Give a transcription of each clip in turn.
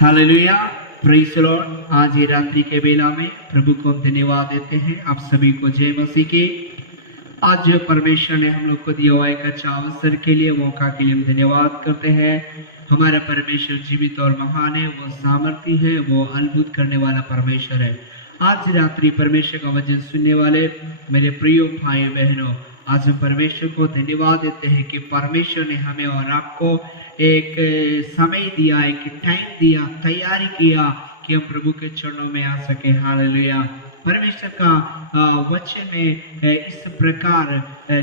Hallelujah, praise the Lord. आज ही रात्रि के बेला में प्रभु को हम धन्यवाद देते हैं। आप सभी को जय मसीह की। आज जो परमेश्वर ने हम लोग को दिया हुआ एक अच्छा अवसर के लिए, मौका के लिए हम धन्यवाद करते हैं। हमारा परमेश्वर जीवित और महान है, वो सामर्थी है, वो अद्भुत करने वाला परमेश्वर है। आज रात्रि परमेश्वर का वचन सुनने वाले मेरे प्रिय भाई बहनों, आज हम परमेश्वर को धन्यवाद देते हैं कि परमेश्वर ने हमें और आपको एक समय दिया, एक टाइम दिया, तैयारी किया कि हम प्रभु के चरणों में आ सके। हालेलुया। परमेश्वर का वचन में इस प्रकार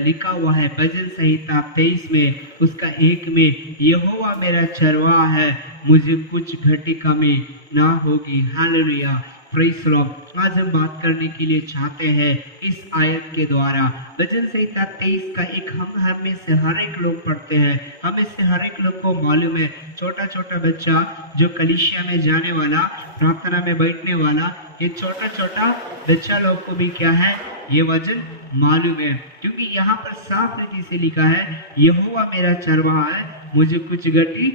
लिखा हुआ है, भजन संहिता 23 में उसका 1 में, यहोवा मेरा चरवाहा है, मुझे कुछ घटी कमी ना होगी। Hallelujah, praise the Lord. आज हम बात करने के लिए चाहते हैं इस आयत के द्वारा। भजन संहिता 23 का एक हम में से हर एक लोग पढ़ते हैं, हमें से हर एक लोग को मालूम है। छोटा छोटा बच्चा जो कलीसिया में जाने वाला, प्रार्थना में बैठने वाला, ये छोटा छोटा बच्चा लोग को भी क्या है, ये वचन मालूम है, क्योंकि यहाँ पर साफ रीति से लिखा है, यहोवा मेरा चरवाहा है, मुझे कुछ घटी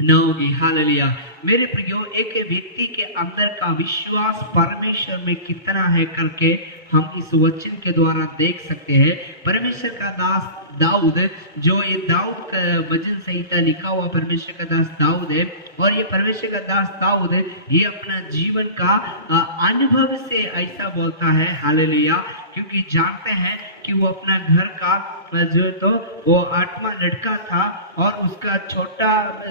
न होगी। हालेलुया। मेरे प्रियो, एक व्यक्ति के अंदर का विश्वास परमेश्वर में कितना है करके हम इस वचन के द्वारा देख सकते हैं। परमेश्वर का दास दाऊद, जो ये दाऊद का भजन संहिता लिखा हुआ परमेश्वर का दास दाऊद है, और ये परमेश्वर का दास दाऊद है, ये अपना जीवन का अनुभव से ऐसा बोलता है। हालेलुया। क्योंकि जानते हैं कि वो अपना घर का जो तो वो 8वां लड़का था, और उसका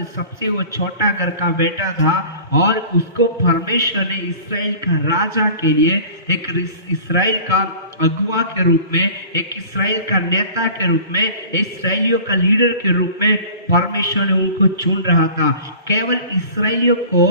सबसे वो छोटा घर का बेटा था, और उसको परमेश्वर ने इस्राएल का राजा के लिए, एक इस्राएल का अगुआ के रूप में, एक इस्राएल का नेता के रूप में, इस्राएलियों का लीडर के रूप में परमेश्वर ने उनको चुन रहा था। केवल इस्राएलियों को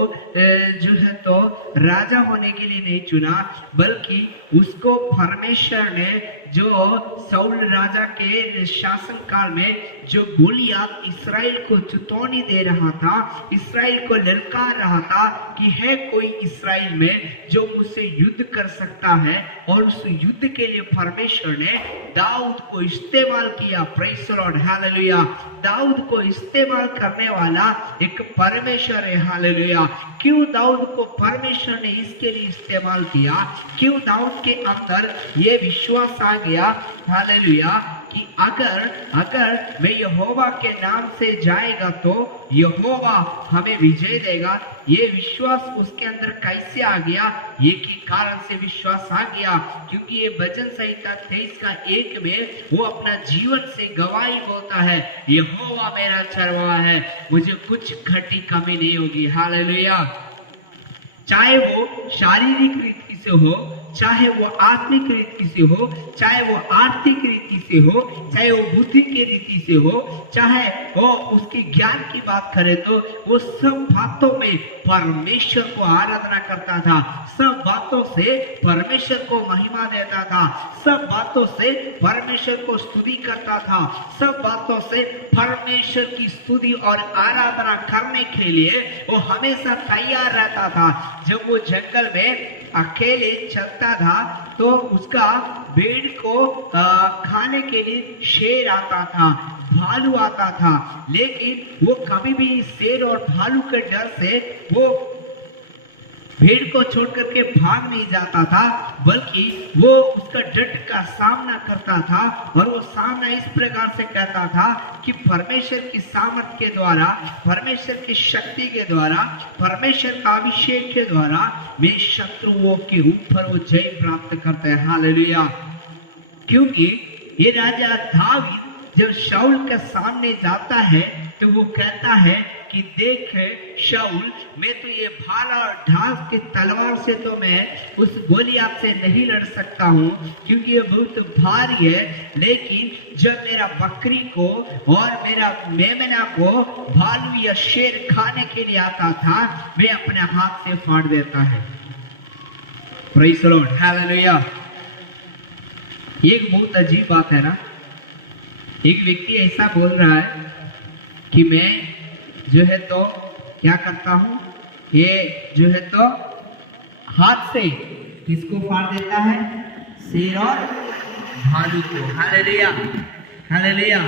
जो है तो राजा होने के लिए नहीं चुना, बल्कि उसको परमेश्वर ने जो साउल राजा के शासन काल में जो गोलियत इस्राएल को चेतावनी दे रहा था, इस्राएल को ललकार रहा था कि है कोई इस्राएल में जो मुझसे युद्ध कर सकता है, और उस युद्ध के लिए परमेश्वर ने दाऊद को इस्तेमाल किया। Praise the lord. हालेलुया। दाऊद को इस्तेमाल करने वाला एक परमेश्वर है। हालेलुया। क्यों दाऊद को परमेश्वर ने इसके लिए इस्तेमाल किया? क्यों दाऊद के अंदर ये विश्वास आ गया, हालेलुया, कि अगर मैं यहोवा के नाम से जाएगा तो यहोवा हमें विजय देगा। ये विश्वास उसके अंदर कैसे आ गया? ये के कारण से विश्वास आ गया क्योंकि ये भजन संहिता 23 का 1 में वो अपना जीवन से गवाही बोलता है, यहोवा मेरा चरवाहा है, मुझे कुछ घटी कमी नहीं होगी। हालेलुया। चाहे वो शारीरिक रीति से हो, चाहे वो आत्मिक रीति से हो, चाहे वो आर्थिक रीति से हो, चाहे वो बुद्धि की रीति से हो, चाहे वो उसकी ज्ञान की बात करे, तो वो सब बातों में परमेश्वर को आराधना करता था, सब बातों से परमेश्वर को महिमा देता था, सब बातों से परमेश्वर को स्तुति करता था, सब बातों से परमेश्वर की स्तुति और आराधना करने के लिए वो हमेशा तैयार रहता था। जब वो जंगल में अकेले चलता था तो उसका भेड़ को खाने के लिए शेर आता था, भालू आता था, लेकिन वो कभी भी शेर और भालू के डर से वो भेड़ को छोड़ करके भाग नहीं जाता था, बल्कि वो उसका डट का सामना करता था। और वो सामना इस प्रकार से कहता था कि परमेश्वर की सामर्थ के द्वारा, परमेश्वर की शक्ति के द्वारा, परमेश्वर का अभिषेक के द्वारा मेरे शत्रुओं के ऊपर वो जय प्राप्त करते हैं। हालेलुया। क्योंकि ये राजा दाऊद जब शाऊल के सामने जाता है तो वो कहता है कि देख शाऊल, मैं तो ये भाला और ढाल की तलवार से तो मैं उस गोलियत से नहीं लड़ सकता हूँ, क्योंकि ये बहुत भारी है, लेकिन जब मेरा बकरी को और मेरा मेमना को भालू या शेर खाने के लिए आता था, मैं अपने हाथ से फाड़ देता है। Praise the lord. हालेलुया। एक बहुत अजीब बात है ना, एक व्यक्ति ऐसा बोल रहा है कि मैं जो है तो क्या करता हूँ, ये जो है तो हाथ से किसको फाड़ देता है? शेर और भालू को। हालेलुया। हालेलुया।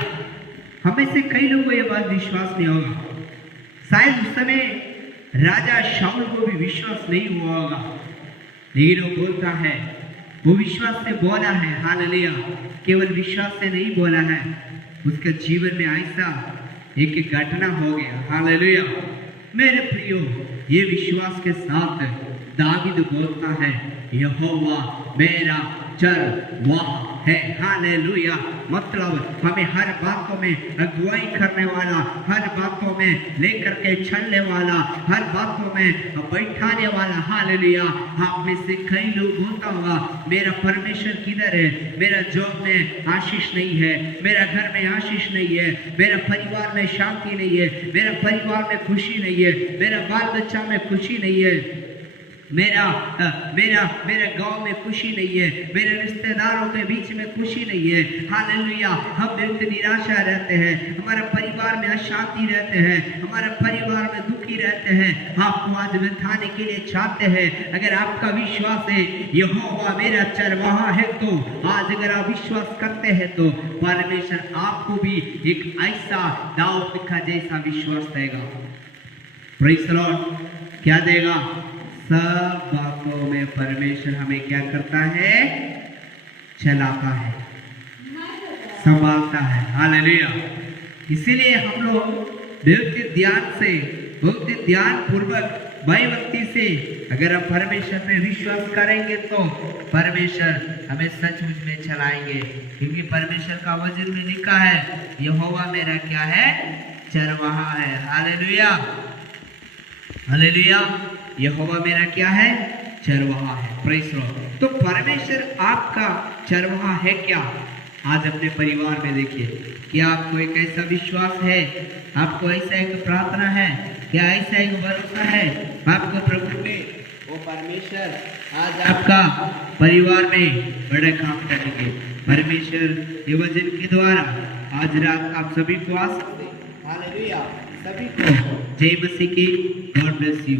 हमें से कई लोगों को ये बात विश्वास नहीं होगा। शायद उस समय राजा शाऊल को भी विश्वास नहीं हुआ होगा, लेकिन वो बोलता है, वो विश्वास से बोला है। हालेलुया। केवल विश्वास से नहीं बोला है, उसके जीवन में ऐसा एक घटना हो गया। हालेलुया। मेरे प्रियो, ये विश्वास के साथ दावीद बोलता है, यहोवा मेरा चरवाहा है। हालेलुया। मतलब हमें हर बातों में अगुवाई करने वाला, हर बातों में लेकर के चलने वाला, हर बातों में बैठाने वाला। हालेलुया। आप में से कई लोग होता होगा, मेरा परमेश्वर किधर है, मेरा जॉब में आशीष नहीं है, मेरा घर में आशीष नहीं है, मेरा परिवार में शांति नहीं है, मेरा परिवार में खुशी नहीं है, मेरा बाल बच्चा में खुशी नहीं है, मेरा गांव में खुशी नहीं है, मेरे रिश्तेदारों के बीच में खुशी नहीं है। हालेलुया। हम बिल्कुल निराशा रहते हैं, हमारे परिवार में अशांति रहते हैं, हमारे परिवार में दुखी रहते हैं। आपको आज बताने के लिए चाहते हैं, अगर आपका विश्वास है यहोवा मेरा चरवाहा है, तो आज अगर आप विश्वास करते हैं तो परमेश्वर आपको भी एक ऐसा दाऊद का जैसा विश्वास देगा। Praise the Lord. क्या देगा? सब बातों में परमेश्वर हमें क्या करता है? चलाता है, संभालता है। हालेलुया। इसीलिए हम लोग बहुत ही ध्यान पूर्वक भयभक्ति से अगर हम परमेश्वर में विश्वास करेंगे तो परमेश्वर हमें सचमुच में चलाएंगे, क्योंकि परमेश्वर का वचन में लिखा है, यहोवा मेरा क्या है? चरवाहा है। हालेलुया। हालेलुया। यहोवा मेरा क्या है? चरवाहा है। Praise the Lord. तो परमेश्वर आपका चरवाहा है क्या? आज अपने परिवार में देखिए, क्या आपको एक ऐसा विश्वास है, आपको ऐसा एक प्रार्थना है, क्या ऐसा एक भरोसा है आपको प्रभु में? वो परमेश्वर आज आपका परिवार में बड़े काम करेंगे। परमेश्वर ये वचन के द्वारा आज रात आप सभी को आ सकते हैं। हालेलुया। सभी को जय मसीह की। God bless you.